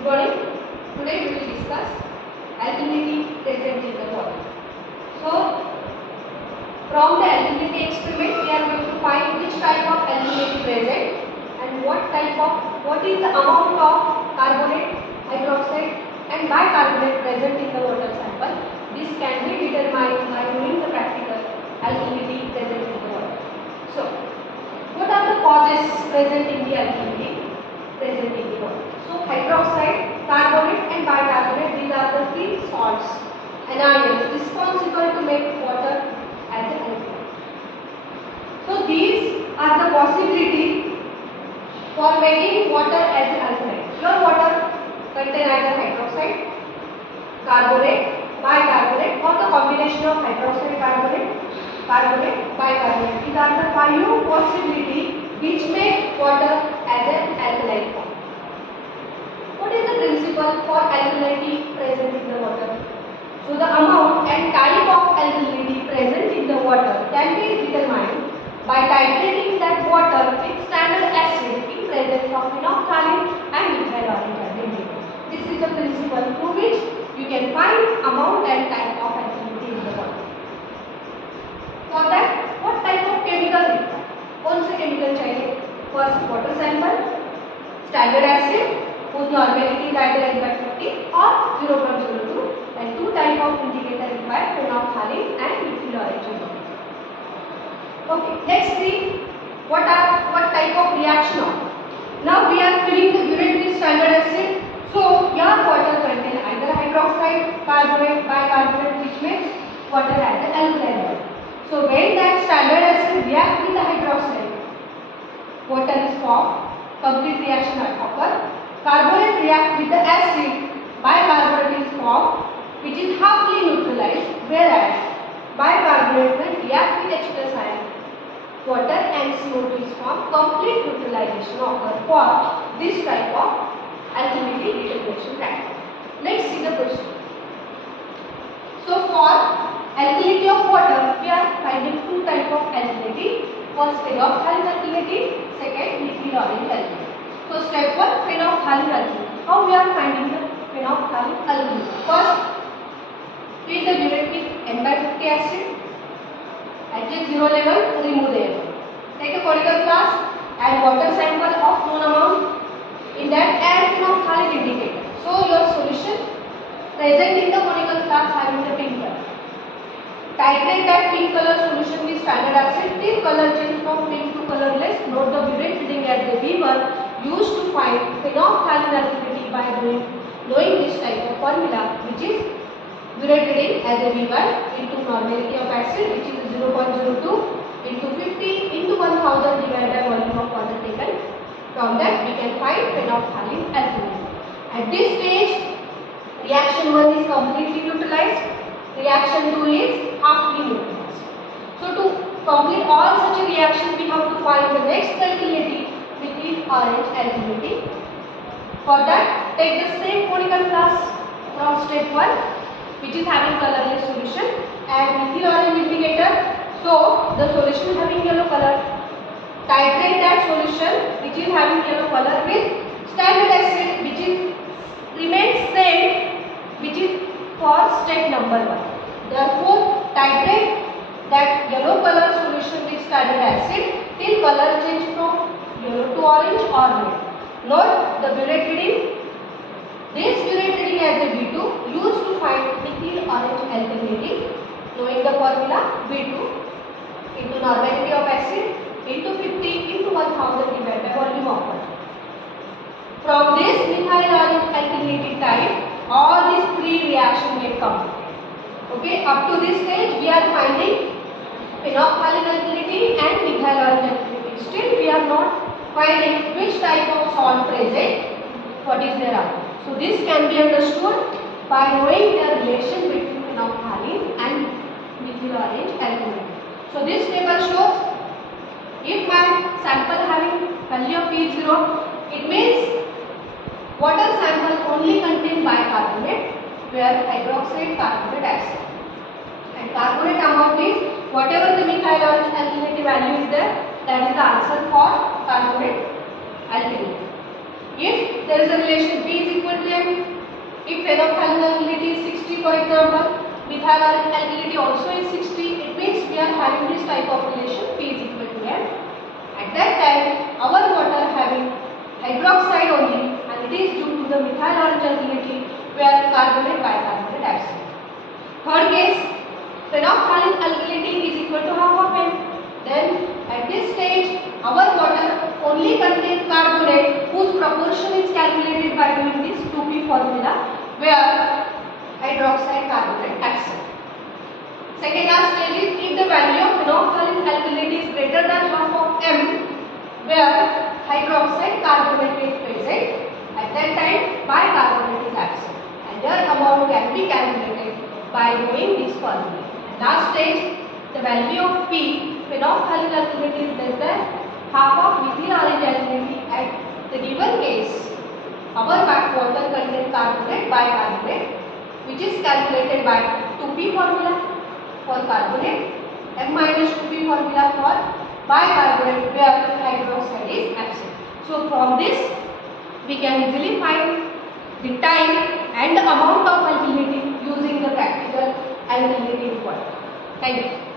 Good morning. Today we will discuss alkalinity present in the water. So, from the alkalinity experiment, we are going to find which type of alkalinity present and what is the amount of carbonate, hydroxide and bicarbonate present in the water sample. This can be determined by doing the practical alkalinity present in the water. So, what are the causes present in the alkalinity present in the water? So, hydroxide, carbonate and bicarbonate, these are the three salts, anions responsible to make water as an alkaline. So, these are the possibility for making water as an alkaline. Pure water contain either hydroxide, carbonate, bicarbonate or the combination of hydroxide, carbonate, bicarbonate. These are the five possibility which make water as an alkaline form. What is the principle for alkalinity present in the water? So the amount and type of alkalinity present in the water can be determined by titrating that water with standard acid in presence of phenolphthalein and methyl orange acid. This is the principle through which you can find amount and type of alkalinity in the water. For that, what type of chemical required? कौन से chemical चाहिए? First, water sample, standard acid, whose normality is either N/50 or 0.02, and two type of indicator required, phenolphthalein and methyl orange. Okay, let's see what type of reaction are. Now we are filling the unit with standard acid. So your water contain either hydroxide, carbonate, bicarbonate, which makes water as an alkaline. So when that standard acid reacts with the hydroxide, water is formed. Complete reaction occur. Carbonate reacts with the acid, bicarbonate is formed, which is halfly neutralized, whereas bicarbonate will react with H+ ion, water and CO2 is formed. Complete neutralization occur for this type of alkalinity determination practice. Let's see the procedure. So for alkalinity of water, we are finding two type of alkalinity. First, phenolphthalein alkalinity, second, methyl orange alkalinity. So step 1, phenolphthalein alkalinity. How we are finding the phenolphthalein alkalinity? First, fill the unit with N/50 acid. At H0 level, remove the air. Take a conical flask, add water sample of known amount. In that, add phenolphthalein indicator. So your solution present in the conical flask having the pink color. Titrate that pink color solution with standard acid till color change from pink to colorless. Note the burette reading as the Weaver used to find phenolphthalein alkalinity by knowing this type of formula, which is burette reading as a Weaver into normality of acid, which is 0.02 into 50 into 1000 divided by volume of water taken. From that we can find phenolphthalein alkalinity. At this stage, reaction 1 is completely neutralized. Reaction 2 is halfly neutralized. So to complete all such a reaction, we have to find the next alkalinity, methyl orange alkalinity. For that, take the same conical flask from step 1, which is having colorless solution, and methyl orange indicator. So the solution having yellow color. Titrate that solution, which is having yellow color, with standard acid, which is remains same, which is for step number 1. Therefore, titrate that yellow color solution with standard acid till color change from yellow to orange or red. Note the burette reading. This burette reading as a B2 used to find methyl orange alkalinity. Knowing the formula, B2 into normality of acid into 50 into 1000 divided by volume of water. From this methyl orange alkalinity type, all these three reactions get completed. Okay, up to this stage we are finding phenolphthalein alkalinity and methyl orange alkalinity. Still we are not finding which type of salt present, what is their amount. So this can be understood by knowing the relation between phenolphthalein and methyl orange alkalinity. So this table shows if my sample having value of P0, it means water sample only contain bicarbonate, where hydroxide, carbonate, acid. And carbonate amount is whatever the methyl orange alkalinity value is there, that is the answer for carbonate alkalinity. If there is a relation P is equal to time, if phenolphthalein alkalinity is 60 for example, methyl alkalinity also is 60, it means we are having this type of relation P is equal to M. At that time, our water having hydroxide only, and it is due to the methyl orange alkalinity where carbonate bicarbonate absent. Third case, phenolphthalein alkalinity is equal to half of N. Then at this stage, our water only contains carbonate whose proportion is calculated by doing this 2P formula where hydroxide carbonate absent. Second last stage is if the value of phenolphthalein alkalinity is greater than half of M where hydroxide carbonate is present, at that time bicarbonate is absent and their amount can be calculated by doing this formula. And last stage, the value of P phenolphthalein alkalinity is less than half of methyl orange alkalinity. At the given case, our water contains carbonate bicarbonate which is calculated by 2P formula for carbonate, M minus 2P formula for bicarbonate where hydroxide is absent. So from this we can easily find the time and the amount of alkalinity using the practical alkalinity of water. Thank you.